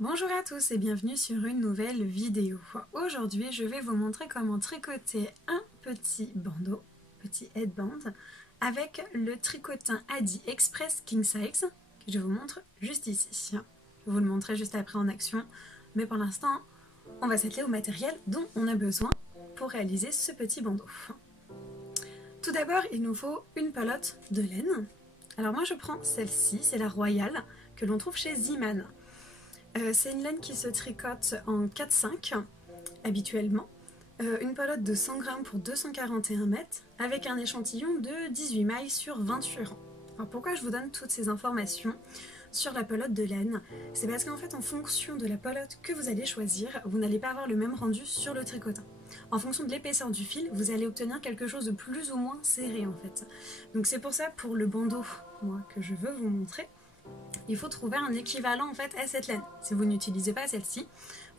Bonjour à tous et bienvenue sur une nouvelle vidéo. Aujourd'hui, je vais vous montrer comment tricoter un petit bandeau, petit headband, avec le tricotin Adi Express King Size, que je vous montre juste ici. Je vais vous le montrer juste après en action, mais pour l'instant, on va s'atteler au matériel dont on a besoin pour réaliser ce petit bandeau. Tout d'abord, il nous faut une pelote de laine. Alors moi, je prends celle-ci, c'est la Royale, que l'on trouve chez Ziman. C'est une laine qui se tricote en 4-5 habituellement, une pelote de 100 grammes pour 241 mètres avec un échantillon de 18 mailles sur 28 rangs. Alors pourquoi je vous donne toutes ces informations sur la pelote de laine? C'est parce qu'en fait en fonction de la pelote que vous allez choisir, vous n'allez pas avoir le même rendu sur le tricotin. En fonction de l'épaisseur du fil, vous allez obtenir quelque chose de plus ou moins serré en fait. Donc c'est pour ça, pour le bandeau moi, que je veux vous montrer, il faut trouver un équivalent en fait à cette laine. Si vous n'utilisez pas celle-ci,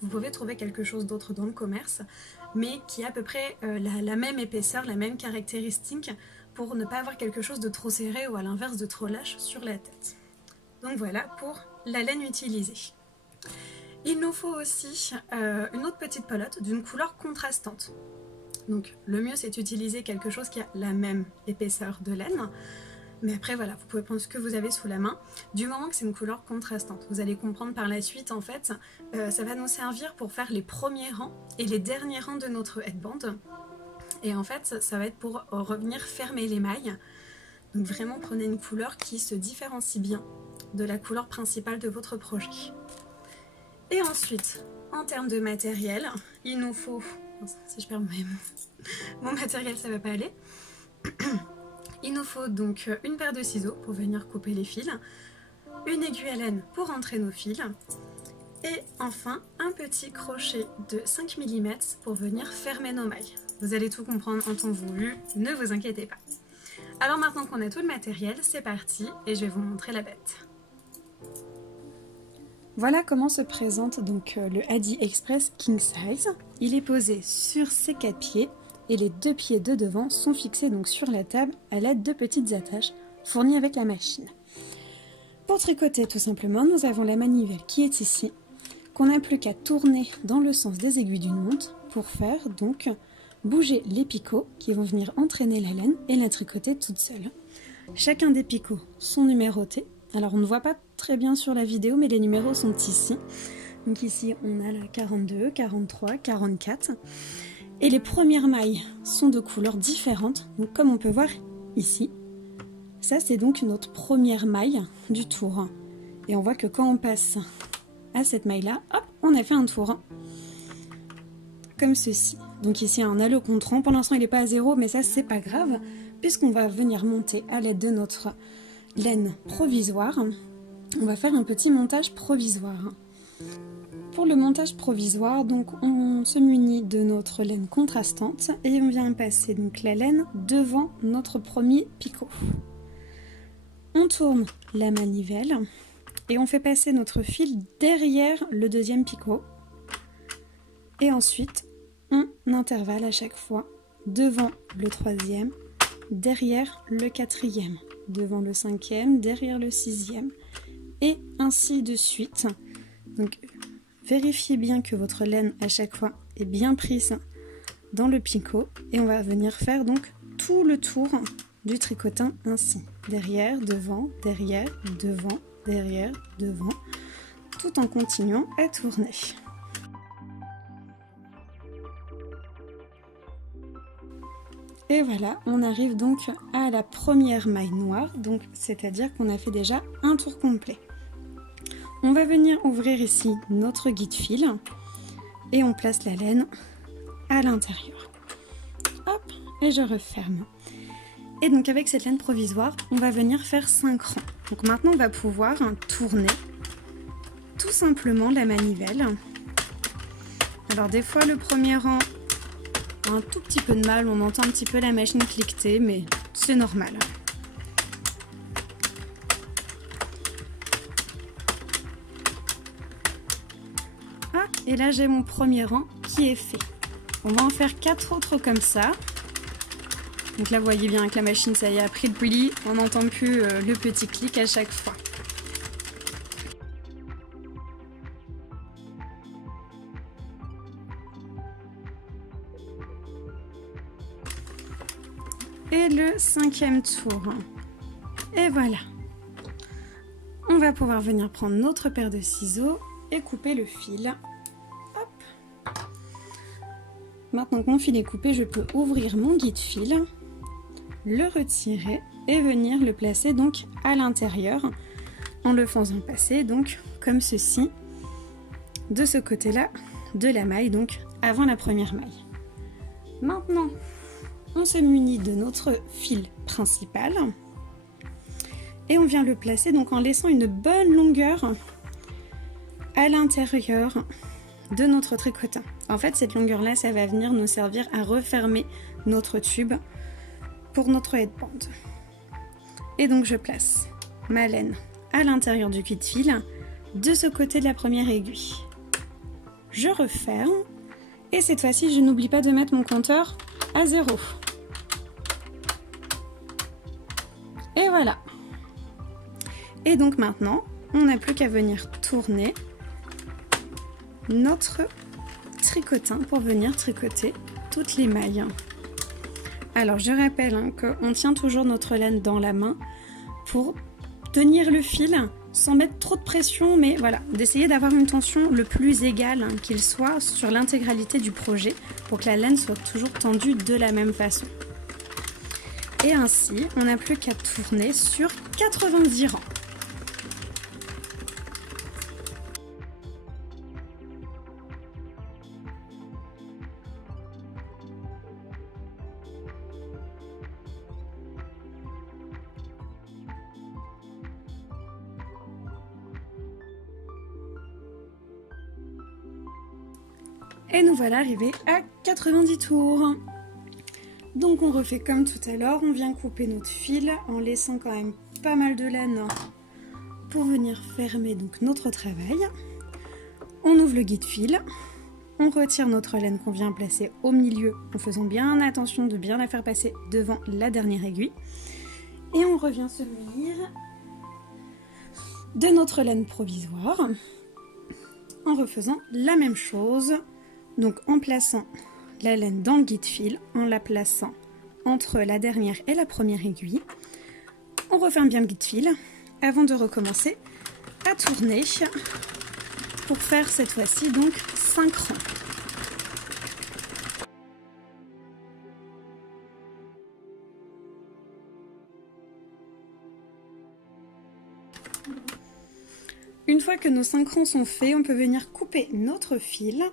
vous pouvez trouver quelque chose d'autre dans le commerce, mais qui a à peu près la même épaisseur, la même caractéristique, pour ne pas avoir quelque chose de trop serré ou à l'inverse de trop lâche sur la tête. Donc voilà pour la laine utilisée. Il nous faut aussi une autre petite pelote d'une couleur contrastante. Donc le mieux c'est d'utiliser quelque chose qui a la même épaisseur de laine. Mais après voilà, vous pouvez prendre ce que vous avez sous la main, du moment que c'est une couleur contrastante. Vous allez comprendre par la suite en fait, ça va nous servir pour faire les premiers rangs et les derniers rangs de notre headband. Et en fait, ça va être pour revenir fermer les mailles. Donc vraiment prenez une couleur qui se différencie bien de la couleur principale de votre projet. Et ensuite, en termes de matériel, il nous faut... Si je perds mon matériel, ça va pas aller. Il nous faut donc une paire de ciseaux pour venir couper les fils, une aiguille à laine pour entrer nos fils, et enfin un petit crochet de 5 mm pour venir fermer nos mailles. Vous allez tout comprendre en temps voulu, ne vous inquiétez pas. Alors maintenant qu'on a tout le matériel, c'est parti et je vais vous montrer la bête. Voilà comment se présente donc le Adi Express King Size. Il est posé sur ses 4 pieds. Et les 2 pieds de devant sont fixés donc sur la table à l'aide de petites attaches fournies avec la machine. Pour tricoter tout simplement, nous avons la manivelle qui est ici, qu'on n'a plus qu'à tourner dans le sens des aiguilles d'une montre pour faire donc bouger les picots qui vont venir entraîner la laine et la tricoter toute seule. Chacun des picots sont numérotés. Alors on ne voit pas très bien sur la vidéo, mais les numéros sont ici. Donc ici on a la 42, 43, 44. Et les premières mailles sont de couleurs différentes, donc comme on peut voir ici. Ça c'est donc notre première maille du tour. Et on voit que quand on passe à cette maille-là, hop, on a fait un tour. Comme ceci. Donc ici on a le contre-rang, pour l'instant il n'est pas à 0, mais ça c'est pas grave, puisqu'on va venir monter à l'aide de notre laine provisoire. On va faire un petit montage provisoire. Pour le montage provisoire, donc on se munit de notre laine contrastante et on vient passer donc la laine devant notre premier picot. On tourne la manivelle et on fait passer notre fil derrière le deuxième picot. Et ensuite, on intervalle à chaque fois devant le troisième, derrière le quatrième, devant le cinquième, derrière le sixième et ainsi de suite. Donc, vérifiez bien que votre laine à chaque fois est bien prise dans le picot et on va venir faire donc tout le tour du tricotin ainsi. Derrière, devant, derrière, devant, derrière, devant, tout en continuant à tourner. Et voilà, on arrive donc à la première maille noire, donc c'est-à-dire qu'on a fait déjà un tour complet. On va venir ouvrir ici notre guide-fil et on place la laine à l'intérieur. Hop, et je referme. Et donc avec cette laine provisoire, on va venir faire 5 rangs. Donc maintenant on va pouvoir tourner tout simplement la manivelle. Alors des fois le premier rang a un tout petit peu de mal, on entend un petit peu la machine cliqueter, mais c'est normal. Et là j'ai mon premier rang qui est fait. On va en faire 4 autres comme ça. Donc là vous voyez bien que la machine ça y est a pris le pli, on n'entend plus le petit clic à chaque fois. et le 5e tour. Et voilà. On va pouvoir venir prendre notre paire de ciseaux et couper le fil. Hop. Maintenant que mon fil est coupé, je peux ouvrir mon guide-fil, le retirer et venir le placer donc à l'intérieur en le faisant passer donc comme ceci de ce côté-là de la maille, donc avant la première maille. Maintenant, on se munit de notre fil principal et on vient le placer donc en laissant une bonne longueur à l'intérieur de notre tricotin. En fait, cette longueur-là, ça va venir nous servir à refermer notre tube pour notre headband. Et donc, je place ma laine à l'intérieur du guide-fil de ce côté de la première aiguille. Je referme et cette fois-ci, je n'oublie pas de mettre mon compteur à 0. Et voilà. Et donc maintenant, on n'a plus qu'à venir tourner notre tricotin pour venir tricoter toutes les mailles. Alors je rappelle qu'on tient toujours notre laine dans la main pour tenir le fil sans mettre trop de pression, mais voilà, d'essayer d'avoir une tension le plus égale qu'il soit sur l'intégralité du projet pour que la laine soit toujours tendue de la même façon. Et ainsi, on n'a plus qu'à tourner sur 90 rangs. Et nous voilà arrivés à 90 tours. Donc on refait comme tout à l'heure, on vient couper notre fil en laissant quand même pas mal de laine pour venir fermer donc notre travail. On ouvre le guide-fil, on retire notre laine qu'on vient placer au milieu en faisant bien attention de bien la faire passer devant la dernière aiguille. Et on revient se munir de notre laine provisoire en refaisant la même chose. Donc en plaçant la laine dans le guide-fil, en la plaçant entre la dernière et la première aiguille. On referme bien le guide-fil avant de recommencer à tourner pour faire cette fois-ci donc 5 rangs. Une fois que nos 5 rangs sont faits, on peut venir couper notre fil.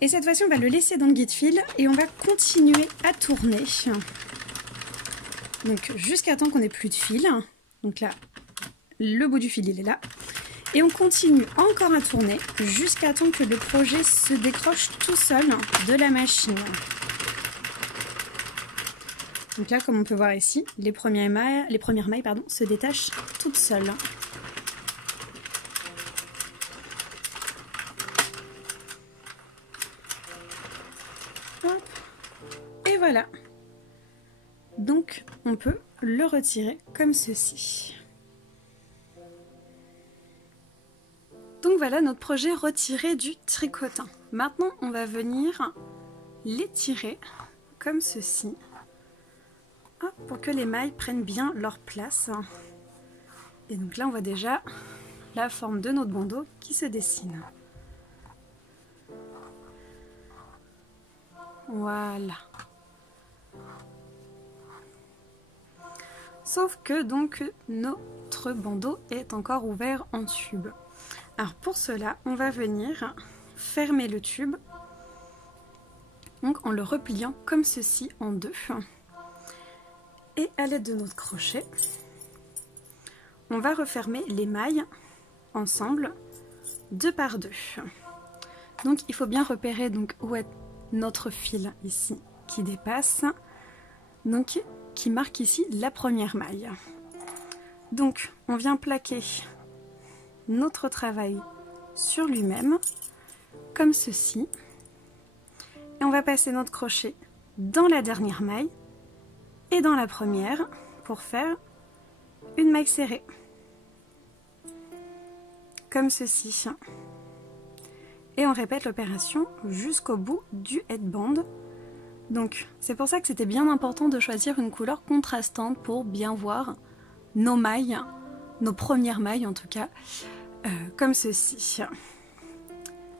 Et cette fois-ci, on va le laisser dans le guide-fil et on va continuer à tourner. Donc jusqu'à temps qu'on n'ait plus de fil. Donc là, le bout du fil, il est là. Et on continue encore à tourner jusqu'à temps que le projet se décroche tout seul de la machine. Donc là, comme on peut voir ici, les premières mailles se détachent toutes seules. Et voilà. Donc on peut le retirer comme ceci. Donc voilà notre projet retiré du tricotin. Maintenant on va venir l'étirer comme ceci. Hop, pour que les mailles prennent bien leur place. Et donc là on voit déjà la forme de notre bandeau qui se dessine. Voilà. Sauf que donc notre bandeau est encore ouvert en tube. Alors pour cela, on va venir fermer le tube donc en le repliant comme ceci en deux. Et à l'aide de notre crochet, on va refermer les mailles ensemble 2 par 2. Donc il faut bien repérer donc où est notre fil ici qui dépasse, donc qui marque ici la première maille. Donc on vient plaquer notre travail sur lui-même comme ceci et on va passer notre crochet dans la dernière maille et dans la première pour faire une maille serrée comme ceci. Et on répète l'opération jusqu'au bout du headband Donc c'est pour ça que c'était bien important de choisir une couleur contrastante pour bien voir nos mailles, nos premières mailles en tout cas, comme ceci.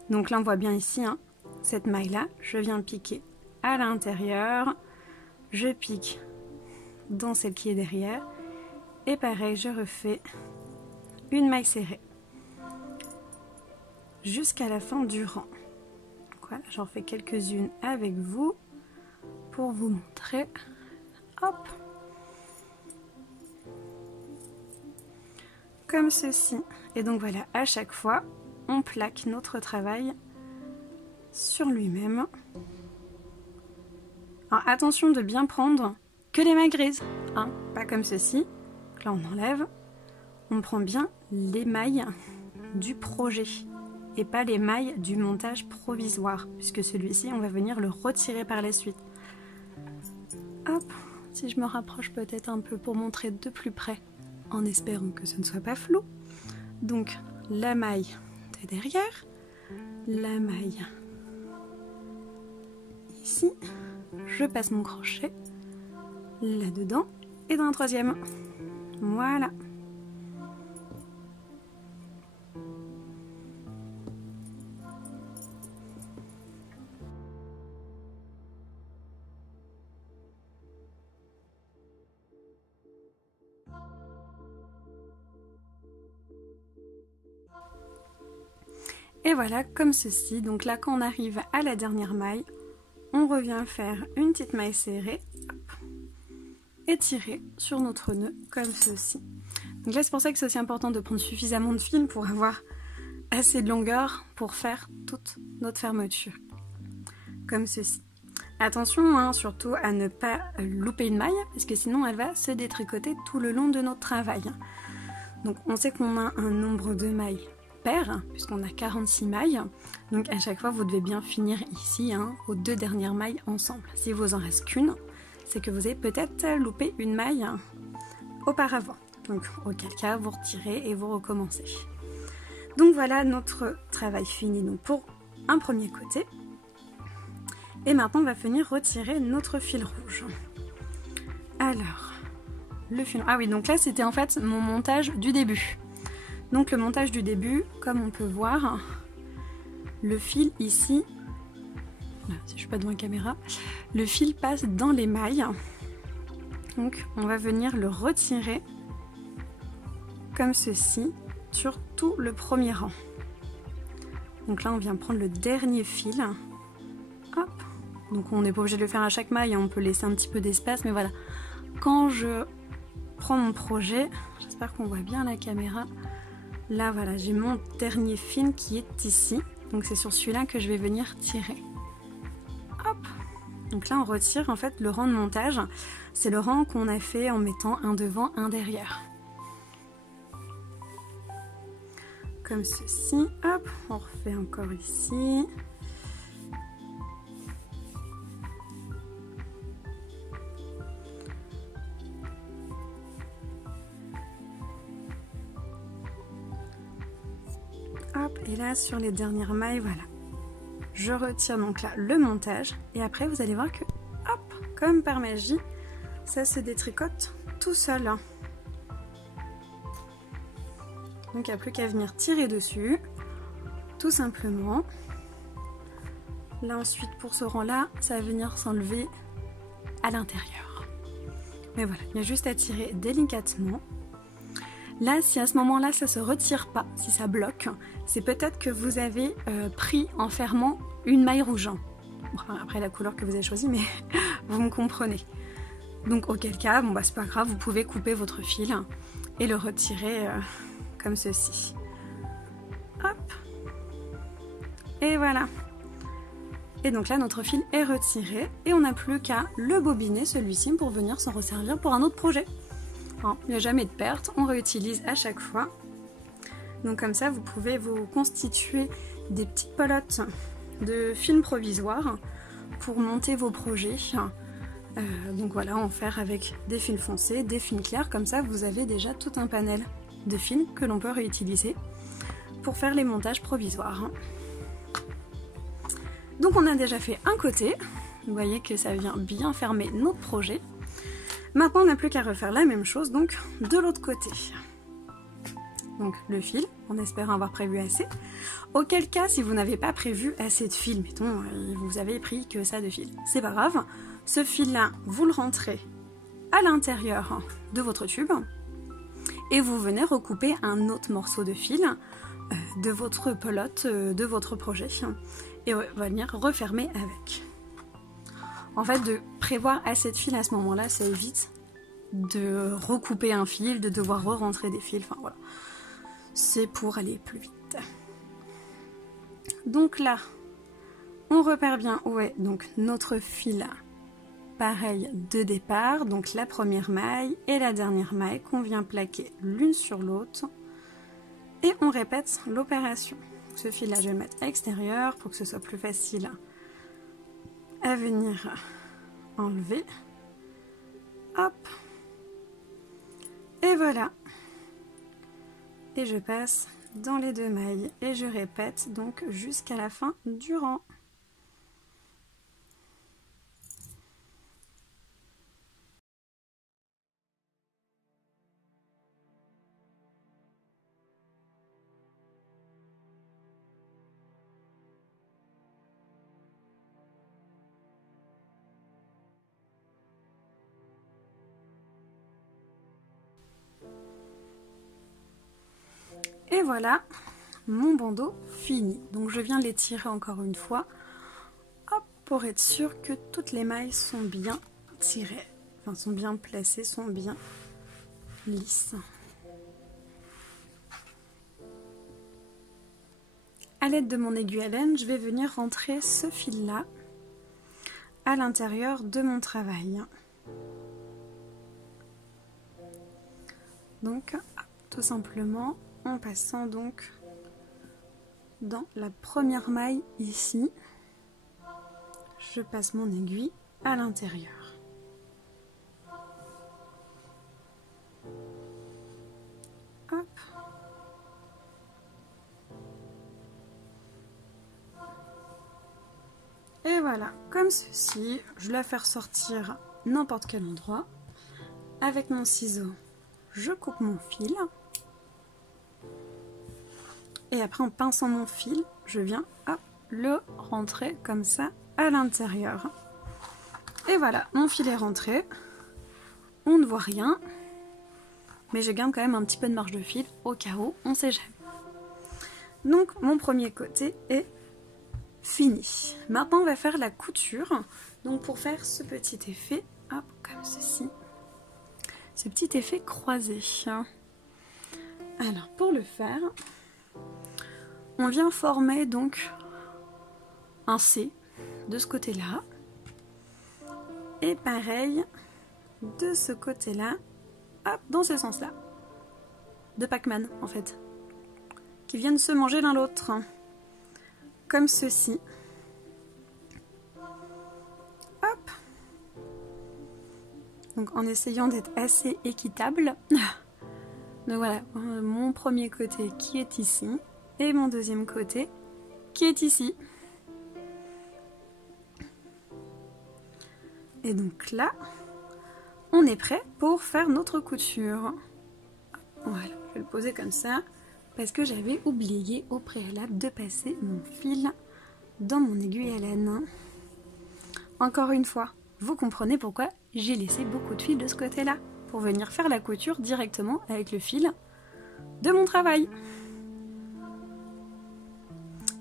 Donc là on voit bien ici, hein, cette maille là, je viens piquer à l'intérieur, je pique dans celle qui est derrière, et pareil je refais une maille serrée jusqu'à la fin du rang. Voilà, j'en fais quelques-unes avec vous pour vous montrer. Hop, comme ceci. Et donc voilà, à chaque fois on plaque notre travail sur lui-même. Alors attention de bien prendre que les mailles grises, hein, pas comme ceci. Donc là on enlève, on prend bien les mailles du projet et pas les mailles du montage provisoire, puisque celui-ci on va venir le retirer par la suite. Hop, si je me rapproche peut-être un peu pour montrer de plus près, en espérant que ce ne soit pas flou. Donc la maille de derrière, la maille ici, je passe mon crochet là-dedans et dans un troisième. Voilà. Et voilà, comme ceci. Donc là, quand on arrive à la dernière maille, on revient faire une petite maille serrée, hop, et tirer sur notre nœud comme ceci. Donc là, c'est pour ça que c'est aussi important de prendre suffisamment de fil pour avoir assez de longueur pour faire toute notre fermeture, comme ceci. Attention, hein, surtout à ne pas louper une maille, parce que sinon elle va se détricoter tout le long de notre travail. Donc on sait qu'on a un nombre de mailles pair, puisqu'on a 46 mailles, donc à chaque fois vous devez bien finir ici, hein, aux deux dernières mailles ensemble. Si vous en reste qu'une, c'est que vous avez peut-être loupé une maille auparavant, donc auquel cas vous retirez et vous recommencez. Donc voilà notre travail fini donc pour un premier côté, et maintenant on va venir retirer notre fil rouge. Alors le fil, ah oui, donc là c'était en fait mon montage du début. Donc le montage du début, comme on peut voir, le fil ici, si je suis pas devant la caméra, le fil passe dans les mailles. Donc on va venir le retirer comme ceci sur tout le premier rang. Donc là on vient prendre le dernier fil. Hop. Donc on n'est pas obligé de le faire à chaque maille, on peut laisser un petit peu d'espace, mais voilà. Quand je prends mon projet, j'espère qu'on voit bien la caméra. Là voilà, j'ai mon dernier fil qui est ici, donc c'est sur celui-là que je vais venir tirer. Hop. Donc là on retire en fait le rang de montage, c'est le rang qu'on a fait en mettant un devant, un derrière. Comme ceci, hop, on refait encore ici. Hop, et là sur les dernières mailles, voilà. Je retire donc là le montage et après vous allez voir que, hop, comme par magie, ça se détricote tout seul. Donc il n'y a plus qu'à venir tirer dessus, tout simplement. Là ensuite pour ce rang là, ça va venir s'enlever à l'intérieur. Mais voilà, il y a juste à tirer délicatement. Là, si à ce moment-là, ça se retire pas, si ça bloque, c'est peut-être que vous avez pris en fermant une maille rouge. Bon, après la couleur que vous avez choisie, mais vous me comprenez. Donc auquel cas, bon bah c'est pas grave, vous pouvez couper votre fil et le retirer comme ceci. Hop. Et voilà. Et donc là, notre fil est retiré et on n'a plus qu'à le bobiner, celui-ci, pour venir s'en resservir pour un autre projet. Il n'y a jamais de perte, on réutilise à chaque fois. Donc comme ça, vous pouvez vous constituer des petites pelotes de films provisoires pour monter vos projets. Donc voilà, en faire avec des fils foncés, des fils clairs, comme ça vous avez déjà tout un panel de films que l'on peut réutiliser pour faire les montages provisoires. Donc on a déjà fait un côté, Vous voyez que ça vient bien fermer notre projet. Maintenant, on n'a plus qu'à refaire la même chose, donc de l'autre côté. Donc le fil, en espérant avoir prévu assez. Auquel cas, si vous n'avez pas prévu assez de fil, mettons, vous avez pris que ça de fil, c'est pas grave. Ce fil-là, vous le rentrez à l'intérieur de votre tube et vous venez recouper un autre morceau de fil de votre pelote, de votre projet, et venir refermer avec. En fait, de prévoir assez de fil à ce moment-là, ça évite de recouper un fil, de devoir re-rentrer des fils, enfin voilà. C'est pour aller plus vite. Donc là, on repère bien où est donc notre fil pareil de départ, donc la première maille et la dernière maille qu'on vient plaquer l'une sur l'autre et on répète l'opération. Ce fil là je vais le mettre à l'extérieur pour que ce soit plus facile à venir enlever. Hop, et voilà, et je passe dans les deux mailles et je répète donc jusqu'à la fin du rang. Et voilà mon bandeau fini. Donc je viens l'étirer encore une fois, hop, pour être sûr que toutes les mailles sont bien tirées, enfin sont bien placées, sont bien lisses. À l'aide de mon aiguille à laine, je vais venir rentrer ce fil-là à l'intérieur de mon travail. Donc, tout simplement, en passant donc dans la première maille ici, je passe mon aiguille à l'intérieur. Hop. Et voilà, comme ceci, je la fais ressortir n'importe quel endroit. Avec mon ciseau, je coupe mon fil. Et après, en pinçant mon fil, je viens hop, le rentrer comme ça à l'intérieur. Et voilà, mon fil est rentré. On ne voit rien. Mais je garde quand même un petit peu de marge de fil au cas où, on ne sait jamais. Donc, mon premier côté est fini. Maintenant, on va faire la couture. Donc, pour faire ce petit effet, hop, comme ceci. Ce petit effet croisé. Alors, pour le faire, on vient former donc un C de ce côté-là. Et pareil, de ce côté-là, hop, dans ce sens-là. De Pac-Man, en fait. Qui viennent se manger l'un l'autre. Comme ceci. Hop. Donc en essayant d'être assez équitable. Donc voilà, mon premier côté qui est ici. Et mon deuxième côté qui est ici. Et donc là, on est prêt pour faire notre couture. Voilà, je vais le poser comme ça parce que j'avais oublié au préalable de passer mon fil dans mon aiguille à laine. Encore une fois, vous comprenez pourquoi j'ai laissé beaucoup de fil de ce côté-là, pour venir faire la couture directement avec le fil de mon travail.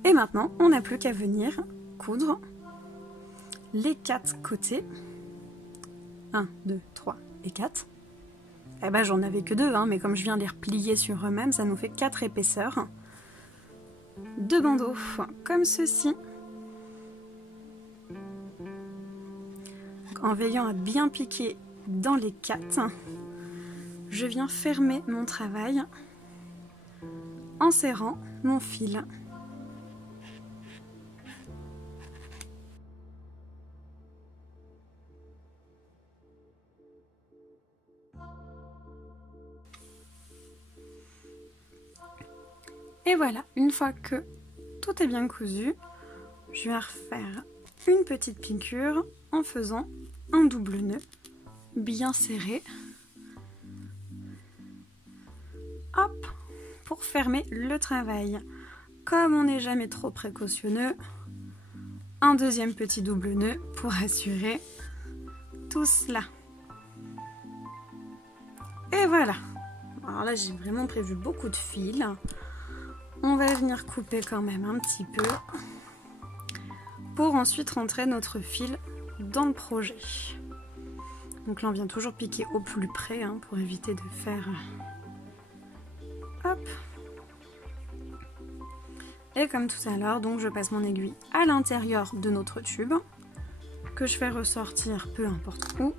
Et maintenant, on n'a plus qu'à venir coudre les 4 côtés. 1, 2, 3 et 4. Eh ben j'en avais que 2, hein, mais comme je viens de les replier sur eux-mêmes, ça nous fait 4 épaisseurs de bandeaux, comme ceci. En veillant à bien piquer dans les 4, je viens fermer mon travail en serrant mon fil. Et voilà, une fois que tout est bien cousu, je vais refaire une petite piqûre en faisant un double nœud bien serré. Hop, pour fermer le travail. Comme on n'est jamais trop précautionneux, un deuxième petit double nœud pour assurer tout cela. Et voilà. Alors là, j'ai vraiment prévu beaucoup de fils. On va venir couper quand même un petit peu pour ensuite rentrer notre fil dans le projet. Donc là, on vient toujours piquer au plus près pour éviter de faire... Hop. Et comme tout à l'heure, donc je passe mon aiguille à l'intérieur de notre tube que je fais ressortir peu importe où.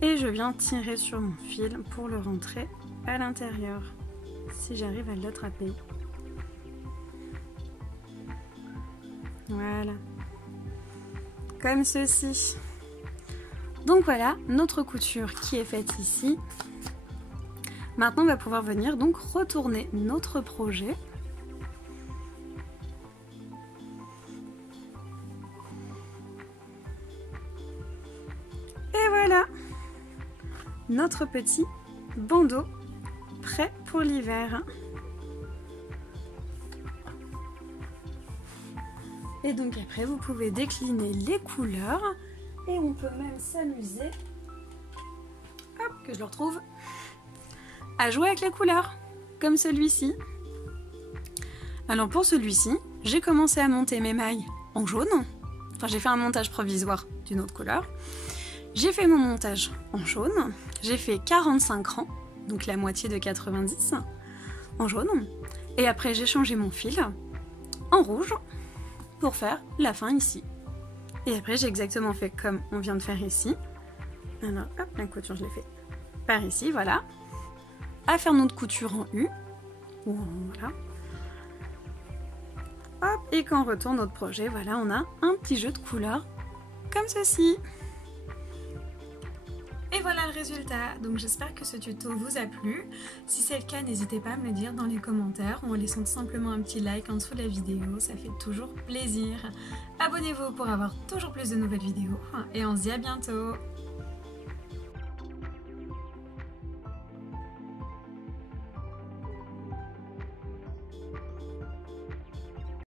Et je viens tirer sur mon fil pour le rentrer à l'intérieur, si j'arrive à l'attraper. Voilà. Comme ceci. Donc voilà, notre couture qui est faite ici. Maintenant, on va pouvoir venir donc retourner notre projet. Et voilà, notre petit bandeau prêt pour l'hiver. Et donc après, vous pouvez décliner les couleurs et on peut même s'amuser, hop, que je le retrouve, à jouer avec les couleurs, comme celui-ci. Alors pour celui-ci, j'ai commencé à monter mes mailles en jaune. Enfin, j'ai fait un montage provisoire d'une autre couleur. J'ai fait mon montage en jaune. J'ai fait 45 rangs, donc la moitié de 90 en jaune. Et après, j'ai changé mon fil en rouge pour faire la fin ici. Et après, j'ai exactement fait comme on vient de faire ici. Alors, hop, la couture, je l'ai fait par ici, voilà. À faire notre couture en U. Voilà. Hop, et quand on retourne notre projet, voilà, on a un petit jeu de couleurs comme ceci. Et voilà le résultat. Donc j'espère que ce tuto vous a plu. Si c'est le cas, n'hésitez pas à me le dire dans les commentaires ou en laissant tout simplement un petit like en dessous de la vidéo, ça fait toujours plaisir. Abonnez-vous pour avoir toujours plus de nouvelles vidéos et on se dit à bientôt.